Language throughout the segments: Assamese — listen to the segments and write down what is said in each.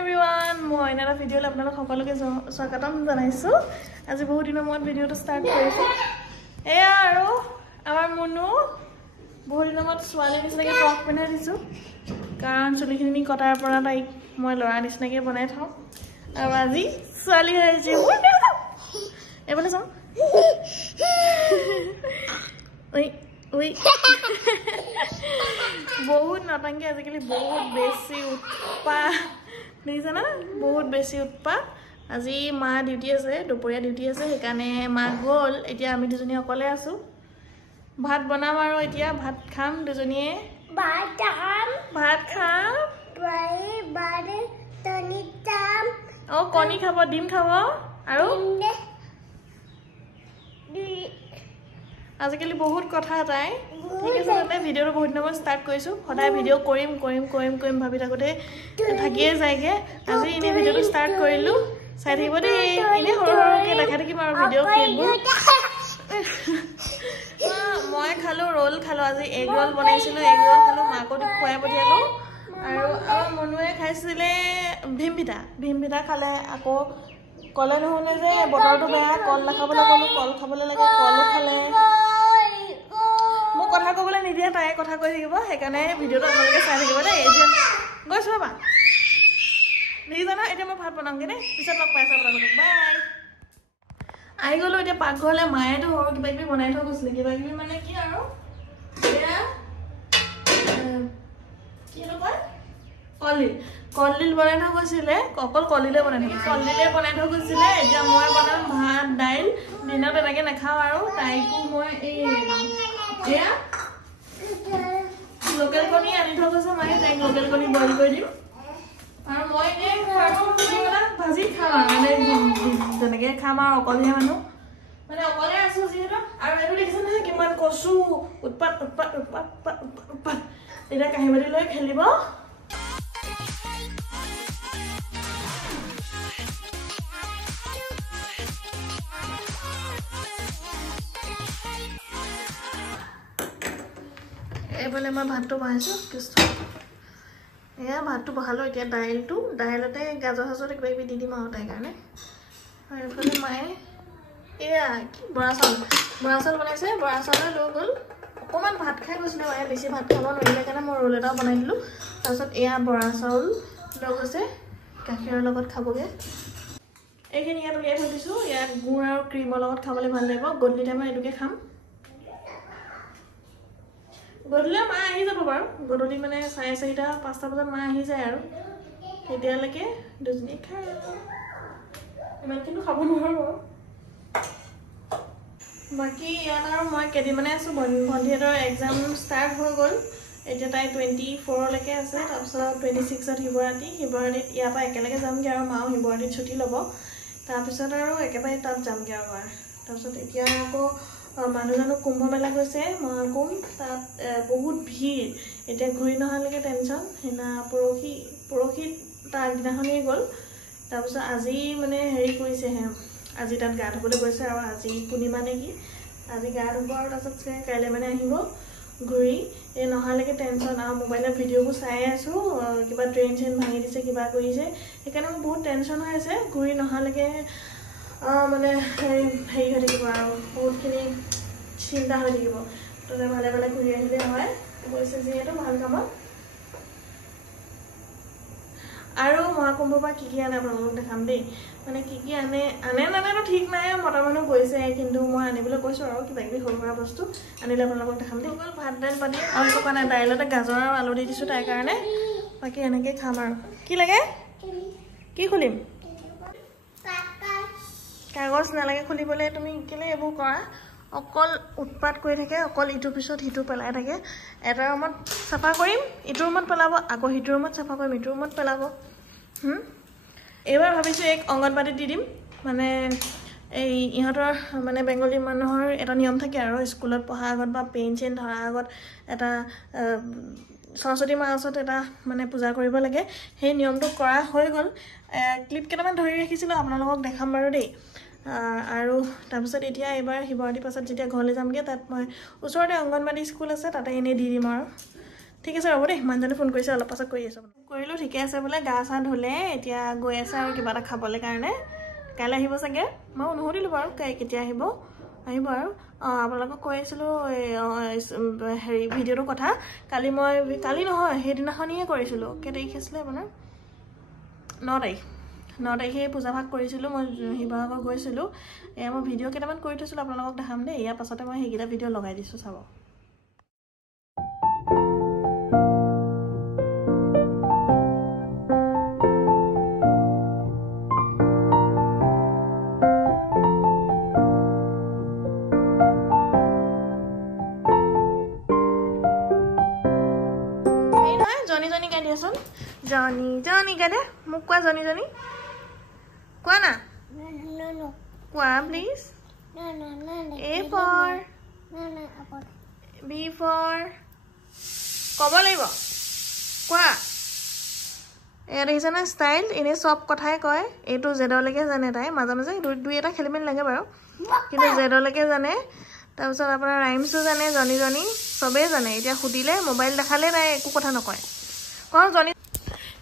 Everyone, মই এটা ভিডিঅ'লৈ আপোনালোক সকলোকে স্বাগতম জনাইছো। আজি বহুত দিনৰ মূৰত ভিডিঅ'টো ষ্টাৰ্ট কৰিছো। এয়া আৰু আমাৰ মুনু বহুত দিনৰ মূৰত ছোৱালী নিচিনাকৈ ফ্ৰক পিন্ধাই দিছো। কাৰণ চুলিখিনি কটাৰ পৰা তাইক মই ল'ৰা নিচিনাকৈ বনাই থওঁ। আৰু আজি ছোৱালী হৈছে এইফালে চাওঁ। বহুত নটাংকি আজিকালি বহুত বেছি উৎপাত দেখিছে না বহুত বেছি উৎপাত। আজি মা ডিউটি আছে, দুপৰীয়া ডিউটি আছে, সেইকাৰণে মা গ'ল। এতিয়া আমি দুজনী অকলে আছো। ভাত বনাম আৰু এতিয়া ভাত খাম দুজনীয়ে। ভাত খাম কণী খাব, ডিম খাব আৰু আজিকালি বহুত কথা তাই। ঠিক আছে তাতে ভিডিঅ'টো বহুত দিনৰ ষ্টাৰ্ট কৰিছোঁ। সদায় ভিডিঅ' কৰিম ভাবি থাকোঁতে থাকিয়ে যায়গৈ। আজি এনেই ভিডিঅ'টো ষ্টাৰ্ট কৰিলোঁ, চাই থাকিব দেই। এনেই সৰু সৰুকৈ দেখাই থাকিম আৰু ভিডিঅ' ক্লিপবোৰ। মই খালোঁ ৰ'ল খালোঁ, আজি এগ ৰ'ল বনাইছিলোঁ। এগ ৰ'ল খালোঁ, মাকতো খুৱাই পঠিয়ালোঁ। আৰু আমাৰ মনুৱে খাইছিলে ভীমভিটা খালে। আকৌ কলে নুশুনে যে বতৰটো বেয়া, কল নাখাবলৈ ক'লোঁ, কল খাবলৈ লাগে, কলো খালে। মোক কথা ক'বলৈ নিদিয়ে, তাই কথা কৈ থাকিব। সেইকাৰণে ভিডিঅ'টো আপোনালোকে চাই থাকিব দেই। এতিয়া গৈছোঁ ৰ'বা, দেখিছা নহয়। এতিয়া মই ভাত বনামগৈ দেই, পিছত লগ পাইছোঁ আপোনালোকক। বাই। আহি গ'লোঁ এতিয়া পাকঘৰলৈ। মায়েতো সৰু কিবা কিবি বনাই থৈ গৈছিলে। কিবা কিবি মানে কি আৰু এয়া কি কয় কলডিল বনাই থৈ গৈছিলে। অকল কলডিলে বনাই থৈ গৈছিলে। এতিয়া মই বনাম ভাত দাইল। দিনত এনেকৈ নাখাওঁ আৰু তাইকো মই এয়া লোকেল কণী আনি থৈ গৈছে মায়ে। তাইক লোকেল কণী বইল কৰি দিম। আৰু মই এনেই ভাজি খাম আৰু মানে তেনেকৈ খাম আৰু অকলহে মানুহ, মানে অকলে আছোঁ যিহেতু। আৰু এইটো দেখিছে নহয় কিমান কচু, উৎপাত। এতিয়া কাঁহী বাতি লৈ খেলিব। এইফালে মই ভাতটো বহাইছোঁ। এয়া ভাতটো বহালোঁ। এতিয়া দাইলতে গাজৰ চাজৰ কিবা কিবি দি দিম আৰু তাইৰ কাৰণে। আৰু এইফালে মায়ে এয়া কি বৰা চাউল বনাইছে। বৰা চাউলে লৈ গ'ল। অকণমান ভাত খাই গৈছিলে মায়ে, বেছি ভাত খাব নোৱাৰিলে কাৰণে মই ৰোল এটাও বনাই দিলোঁ। তাৰপিছত এয়া বৰা চাউল লৈ গৈছে, গাখীৰৰ লগত খাবগৈ। এইখিনি ইয়াত উলিয়াই থৈ দিছোঁ। ইয়াত গুড় আৰু ক্ৰীমৰ লগত খাবলৈ ভাল লাগিব। গধূলি টাইমত এইটোকে খাম। গধূলি মা আহি যাব বাৰু। গধূলি মানে 4:30-5টা বজাত মা আহি যায় আৰু তেতিয়ালৈকে দুজনী খাই ইমান কিন্তু খাব নোৱাৰোঁ বাৰু। বাকী ইয়াত আৰু মই কেইদিনমানে আছোঁ। ভণ্টিহঁতৰ এক্সাম ষ্টাৰ্ট হৈ গ'ল। এতিয়া তাই 24লৈকে আছে। তাৰপিছত 26ত শিৱৰাত্ৰিত ইয়াৰ পৰা একেলগে যামগৈ আৰু মাও শিৱৰাত্ৰিত ছুটি ল'ব। তাৰপিছত আৰু একেবাৰে তাত যামগৈ আৰু তাৰপিছত এতিয়া আকৌ মানুহজনক কুম্ভ মেলা গৈছে, মহাকুম্ভ। তাত বহুত ভিৰ। এতিয়া ঘূৰি নহালৈকে টেনশ্যন। সেইদিনা পৰহি তাৰ আগদিনাখনেই গ'ল। তাৰপিছত আজি মানে হেৰি কৰিছেহে, আজি তাত গা ধুবলৈ গৈছে। আৰু আজি পূৰ্ণিমা নেকি, আজি গা ধুব আৰু তাৰপিছত কাইলৈ মানে আহিব ঘূৰি। এই নহালৈকে টেনশ্যন। আৰু মোবাইলত ভিডিঅ'বোৰ চাই আছোঁ, কিবা ট্ৰেইন ভাঙি দিছে, কিবা কৰিছে। সেইকাৰণে মোৰ বহুত টেনশ্যন হৈ আছে। ঘূৰি নহালৈকে মানে হেৰি হৈ থাকিব আৰু বহুতখিনি চিন্তা হৈ থাকিব। তাতে ভালে ঘূৰি আহিলে হয়, গৈছে যিহেতু ভাল কামত। আৰু মহাকুম্ভৰ পৰা কি আনে আপোনালোকক দেখাম দেই। মানে কি আনেতো ঠিক নাই। মতা মানুহ গৈছে, কিন্তু মই আনিবলৈ কৈছোঁ আৰু কিবা কিবি সৰু সুৰা বস্তু আনিলে আপোনালোকক দেখাম দেই। অকল ভাত দাইল পানী আৰু একো নাই। দাইলতে গাজৰ আৰু আলু দি দিছোঁ তাইৰ কাৰণে। বাকী এনেকৈ খাম আৰু। কি লাগে? কি খুলিম? কাগজ নালাগে খুলিবলৈ। তুমি কেলৈ এইবোৰ কৰা? অকল উৎপাত কৰি থাকে, অকল ইটোৰ পিছত সিটো পেলাই থাকে। এটা ৰুমত চাফা কৰিম, ইটো ৰুমত পেলাব, আকৌ সিটো ৰুমত চাফা কৰিম, ইটো ৰুমত পেলাব। এইবাৰ ভাবিছোঁ এক অংগনবাড়ীত দি দিম। মানে এই ইহঁতৰ মানে বেংগলী মানুহৰ এটা নিয়ম থাকে আৰু স্কুলত পঢ়াৰ আগত বা পেইন চেইন ধৰাৰ আগত এটা সৰস্বতী মাৰ ওচৰত এটা মানে পূজা কৰিব লাগে। সেই নিয়মটো কৰা হৈ গ'ল। ক্লিপ কেইটামান ধৰি ৰাখিছিলোঁ, আপোনালোকক দেখাম বাৰু দেই। আৰু তাৰপিছত এতিয়া এইবাৰ শিৱৰাত্ৰিৰ পাছত যেতিয়া ঘৰলৈ যামগৈ, তাত মই ওচৰতে অংগনবাড়ী স্কুল আছে, তাতে এনেই দি দিম আৰু ঠিক আছে ৰ'ব দেই মানুহজনে ফোন কৰিছে অলপ পাছত কৰি আছোঁ কৰিলোঁ ঠিকে আছে বোলে গা চা ধুলে এতিয়া গৈ আছে আৰু কিবা এটা খাবলৈ কাৰণে কাইলৈ আহিব চাগে মই নুসুধিলোঁ বাৰু কেতিয়া আহিব আৰু আপোনালোকক কৈ আছিলোঁ হেৰি ভিডিঅ'টোৰ কথা কালি নহয় সেইদিনাখনিয়ে কৰিছিলোঁ কেই তাৰিখ আছিলে আপোনাৰ 9 তাৰিখে পূজা ভাগ কৰিছিলোঁ মই শিৱসাগৰ গৈছিলোঁ এয়া মই ভিডিঅ' কেইটামান কৰি থৈছিলোঁ আপোনালোকক দেখাম দেই ইয়াৰ পাছতে মই সেইকেইটা ভিডিঅ' লগাই দিছোঁ চাব Johnny get it? Mukwa Johnny. Kwana? No. Kwa, please. No. A for. No. B for. Kobo laibo. Kwa. এয়া দেখিছেনে ষ্টাইল এনে সব কথাই কয় এটো জেডলৈকে জানে তাই মাজে মাজে দুই এটা খেলিমেল লাগে বাৰু কিন্তু জেডলৈকে জানে তাৰপিছত আপোনাৰ ৰাইমছো জানে জনি সবেই জানে এতিয়া সুধিলে মোবাইল দেখালে তাই একো কথা নকয় কোন জনি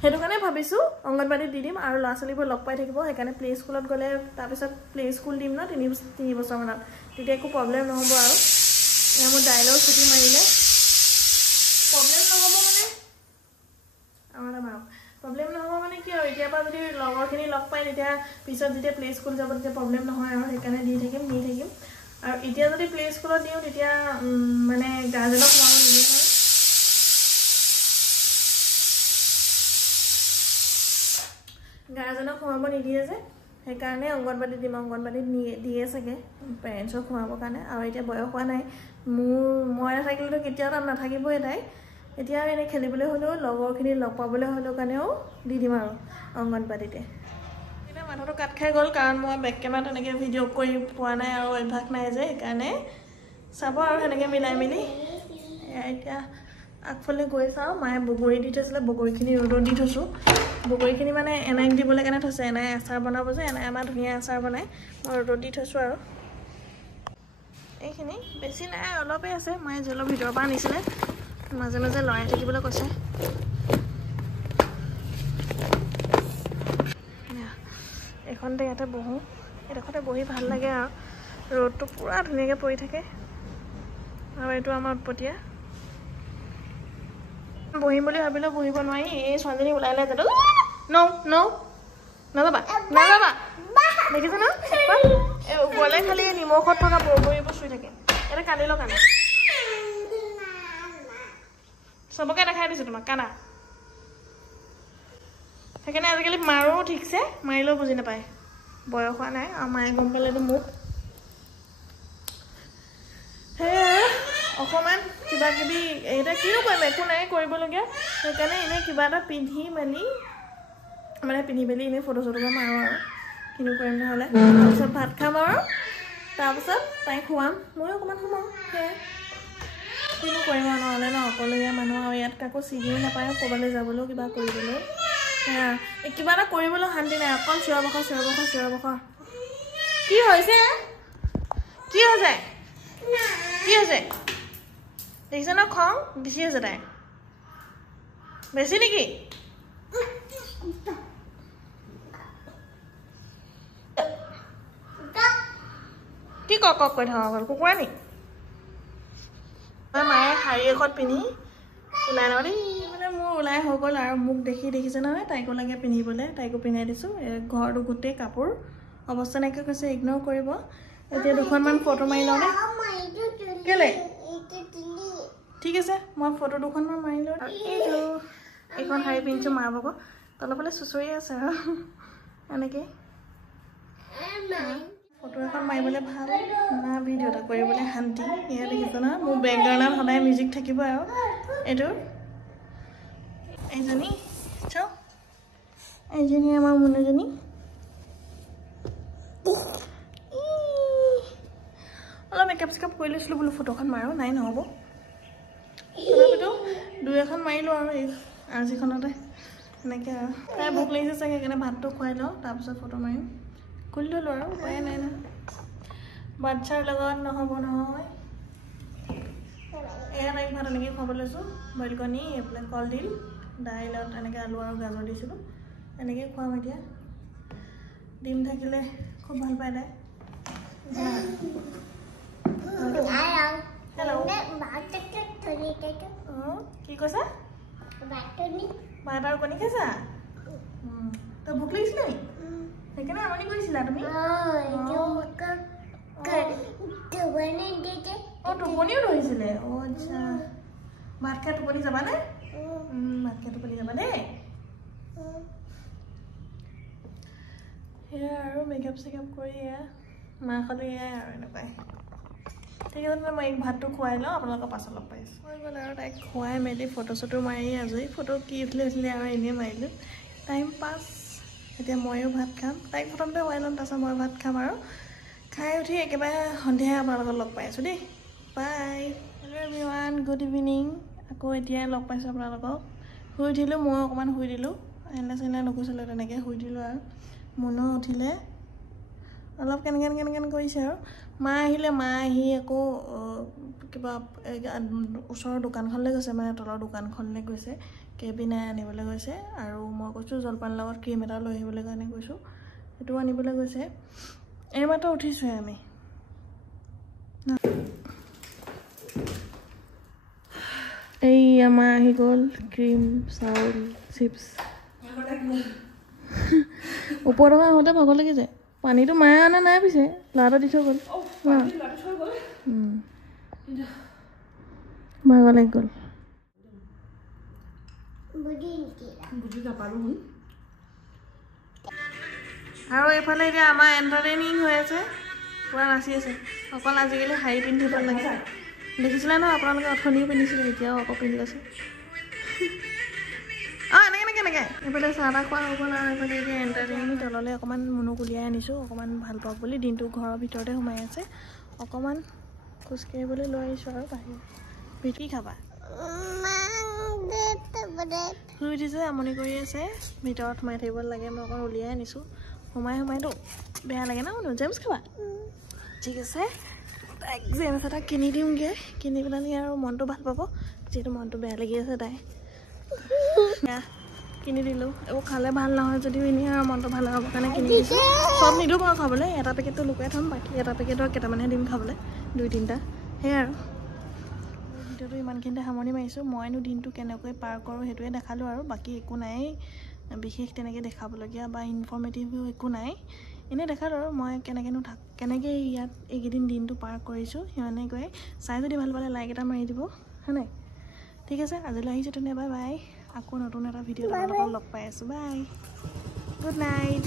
হেতু কাৰণে ভাবিছো অংগনবাড়ী দি দিম আৰু লাছলিবোৰ লগ পাই থাকিব সেইকাৰণে প্লে স্কুলত গলে তাৰপিছত প্লে স্কুল দিম ন 3 বছৰ মানত তেতিয়া একো প্ৰবলেম নহব আৰু মোৰ ডায়লগ ছুটি মাৰিলে প্ৰবলেম নহব মানে কি আৰু এতিয়া পৰা যদি লগৰখিনি লগ পাই তেতিয়া পিছত যেতিয়া প্লে স্কুল যাব তেতিয়া প্ৰবলেম নহয় আৰু সেইকাৰণে দি থাকিম আৰু এতিয়া যদি প্লে স্কুলত দিও তেতিয়া মানে গাৰ্জেনক সোমাব নিদিয়ে নহয় গাৰ্জেনক সোমাব নিদিয়ে যে সেইকাৰণে অংগনবাড়ী দিম অংগনবাড়ী দিয়ে চাগে পেৰেণ্টছক সোমাবৰ কাৰণে আৰু এতিয়া বয়স হোৱা নাই মই নাথাকিলেতো কেতিয়াও তাত নাথাকিবই তাই এতিয়া এনে খেলিবলৈ হ'লেও লগৰখিনি লগ পাবলৈ হ'লেও কাৰণেও দি দিম আৰু অংগনবাড়ীতে এতিয়া মানুহটো কাট খাই গ'ল কাৰণ মই বেক কেমেৰা তেনেকৈ ভিডিঅ' কৰি পোৱা নাই আৰু অভ্যাস নাই যে সেইকাৰণে চাব আৰু সেনেকৈ মিলাই মিলি এতিয়া আগফালে গৈ চাওঁ মায়ে বগৰী দি থৈছিলে বগৰীখিনি ৰ'দত দি থৈছোঁ বগৰীখিনি মানে এনাইক দিবলৈ কাৰণে থৈছে এনাই আচাৰ বনাব যে এনাই আমাৰ ধুনীয়া আচাৰ বনাই মই ৰ'দত দি থৈছোঁ আৰু এইখিনি বেছি নাই অলপেই আছে মায়ে জেলৰ ভিতৰৰ পৰা আনিছিলে মাজে মাজে লৰাই থাকিবলৈ কৈছে এইখনতে ইয়াতে বহোঁ এইডোখৰতে বহি ভাল লাগে আৰু ৰ'দটো পুৰা ধুনীয়াকৈ পৰি থাকে আৰু এইটো আমাৰ উৎপতীয়া বহিম বুলি ভাবিলেও বহিব নোৱাৰি এই ছোৱালীজনী ওলাই যাতে নাযাবা দেখিছে ন গ'লে খালি নিমখত থকা বগৰীবোৰ চুই থাকে এটা কান্দিলৰ কাৰণে সবকে দেখাই দিছোঁ তোমাক কানা সেইকাৰণে আজিকালি মাৰো ঠিকছে মাৰিলেও বুজি নাপায় বয়স হোৱা নাই আৰু মায়ে গম পালেতো মোক সেয়াই অকণমান কিবা কিবি এতিয়া কিনো কৰিম একো নাই কৰিবলগীয়া সেইকাৰণে এনেই কিবা এটা পিন্ধি মেলি এনেই ফটো চটোবোৰ মাৰোঁ আৰু কিনো কৰিম নহ'লে তাৰপিছত ভাত খাম আৰু তাৰপিছত তাইক খুৱাম ময়ো অকণমান সোমাম সেয়াই কিনো কৰিম আৰু নহ'লে ন অকলশৰীয়া মানুহ আৰু ইয়াত কাকো চিনিও নাপায় ক'ৰবালৈ যাবলৈও কিবা কৰিবলৈ সেয়া কিবা এটা কৰিবলৈ শান্তি নাই অকল চিঞৰ বাখৰ কি হৈছে দেখিছে ন খং বেছি হৈছে তাই বেছি নেকি কি কক কৈ থাকা কুকুৰা নি মায়ে শাৰী এখন পিন্ধি ওলাই লওঁ দেই মানে মোৰ ওলাই হৈ গ'ল আৰু মোক দেখিছে নহয় তাইকো লাগে পিন্ধিবলৈ তাইকো পিন্ধাই দিছোঁ ঘৰটো গোটেই কাপোৰ অৱস্থা নাইকিয়া কৈছে ইগন'ৰ কৰিব এতিয়া দুখনমান ফটো মাৰি লওঁ দেই কেলে ঠিক আছে মই ফটো দুখনমান মাৰি লওঁ এইটো এইখন শাৰী পিন্ধিছোঁ মা ভাগৰ তলফালে চুচৰি আছে আৰু এনেকৈ ফটো এখন মাৰিবলৈ ভাল না ভিডিঅ' এটা কৰিবলৈ শান্তি এয়া দেখিছে ন মোৰ বেকগ্ৰাউণ্ডত সদায় মিউজিক থাকিব আৰু এইটো এইজনী চাওক এইজনী আমাৰ মুনুজনী অলপ মেকআপ চেকআপ কৰি লৈছিলোঁ বোলো ফটোখন মাৰোঁ নাই নহ'ব তথাপিতো 2-এখন মাৰিলোঁ আৰু এই আজিখনতে এনেকৈ আৰু তাই ভোক লাগিছে চাগে সেইকাৰণে ভাতটো খুৱাই লওঁ তাৰপিছত ফটো মাৰিম খুলি ল'লোঁ আৰু উপায় নাই নহয় বাচ্ছাৰ লগত নহ'ব নহয় এয়া তাইক ভাত এনেকৈ খুৱাব লৈছোঁ বইল কণী এইফালে কলডিল দাইলত এনেকৈ আলু আৰু গাজৰ দিছিলোঁ এনেকৈ খুৱাম এতিয়া ডিম থাকিলে খুব ভাল পায় তাই হেল্ল' কি কৈছা ভাত আৰু কণী খাইছা তই ভোক লাগিছিলে নি সেইকাৰণে আমনি কৰিছিলা তুমি টোপনিও ধৰিছিলে আচ্ছা ভাত খাই টোপনি যাবানে ভাত খাই টোপনি যাবা দেই সেয়া আৰু মেকআপ চেকআপ কৰি এয়া মাহঁতে এয়াই আৰু এনেকুৱাই ঠিক আছে মই এই ভাতটো খুৱাই লওঁ আপোনালোকৰ পাছত লগ পাইছোঁ হৈ গ'ল আৰু তাইক খুৱাই মেলি ফটো চটো মাৰি আজৰি ফটো কি উঠিলে আৰু এনেই মাৰিলোঁ টাইম পাছ এতিয়া ময়ো ভাত খাম তাইক প্ৰথমতে খুৱাই ল'ম তাৰপিছত মই ভাত খাম আৰু খাই উঠি একেবাৰে সন্ধিয়া আপোনালোকক লগ পাই আছোঁ দেই bye hello' everyone good evening আকৌ এতিয়া লগ পাইছোঁ আপোনালোকক শুই উঠিলোঁ ময়ো অকণমান শুই দিলোঁ এনে চেনে নুগুচিলোঁ তেনেকৈ শুই দিলোঁ আৰু মনো উঠিলে অলপ কেনেকৈ কৰিছে আৰু মা আহিলে মা আহি আকৌ কিবা ওচৰৰ দোকানখনলৈ গৈছে মানে তলৰ দোকানখনলৈ গৈছে কেবিন আনিবলৈ গৈছে আৰু মই কৈছোঁ জলপানৰ লগত ক্ৰীম এটা লৈ আহিবলৈ কাৰণে কৈছোঁ সেইটো আনিবলৈ গৈছে এইমাত্ৰ উঠিছোঁহে আমি এই আমাৰ আহি গ'ল ক্ৰীম চাউল চিপছ ওপৰত আহোঁতে ভাগৰ লাগি যায় পানীটো মায়ে অনা নাই পিছে ল'ৰাটো দি থৈ গ'ল ভাগৰ লাগি গ'ল আৰু এইফালে এতিয়া আমাৰ এণ্টাৰটেইনিং হৈ আছে পূৰা নাচি আছে অকল আজিকালি শাৰী পিন্ধিব লাগে দেখিছিলে নহয় আপোনালোকে অথনিও পিন্ধিছিলে এতিয়াও আকৌ পিন্ধি আছে এনেকৈ এইফালে চাহ তাহ খোৱা হৈ গ'ল আৰু এইফালে এতিয়া এণ্টাৰটেইনিং তললৈ অকণমান মুনুক উলিয়াই আনিছোঁ অকণমান ভাল পাওক বুলি দিনটো ঘৰৰ ভিতৰতে সোমাই আছে অকণমান খোজকাঢ়িবলৈ লৈ আহিছোঁ আৰু বাহিৰত কি খাবা শুই উঠিছে আমনি কৰি আছে ভিতৰত সোমাই থাকিব লাগে মই অকণ উলিয়াই আনিছোঁ সোমাইতো বেয়া লাগে ন জেমছ খাবা ঠিক আছে তাইক জেমছ এটা কিনি দিওঁগৈ কিনি পেলাই আৰু মনটো ভাল পাব যিহেতু মনটো বেয়া লাগি আছে তাই কিনি দিলোঁ এইবোৰ খালে ভাল নহয় যদিও এনেই আৰু মনটো ভাল হ'ব কাৰণে কিনি দিছোঁ চব নিদিওঁ বাৰু খাবলৈ এটা পেকেটটো লুকুৱাই থ'ম বাকী এটা পেকেটৰ কেইটামানহে দিম খাবলৈ 2-3টা সেয়াই আৰু ভিডিঅ'টো ইমানখিনিতে সামৰণি মাৰিছোঁ মইনো দিনটো কেনেকৈ পাৰ কৰোঁ সেইটোৱে দেখালোঁ আৰু বাকী একো নাই বিশেষ তেনেকৈ দেখাবলগীয়া বা ইনফৰ্মেটিভো একো নাই এনেই দেখালোঁ আৰু মই কেনেকৈ ইয়াত এইকেইদিন দিনটো পাৰ কৰিছোঁ সিমানেকৈ চাই যদি ভাল পালে লাইক এটা মাৰি দিব হয় নাই ঠিক আছে আজিলৈ আহিছোঁ তেনে বাই বাই আকৌ নতুন এটা ভিডিঅ'ত আপোনালোকক লগ পাই আছোঁ বাই গুড নাইট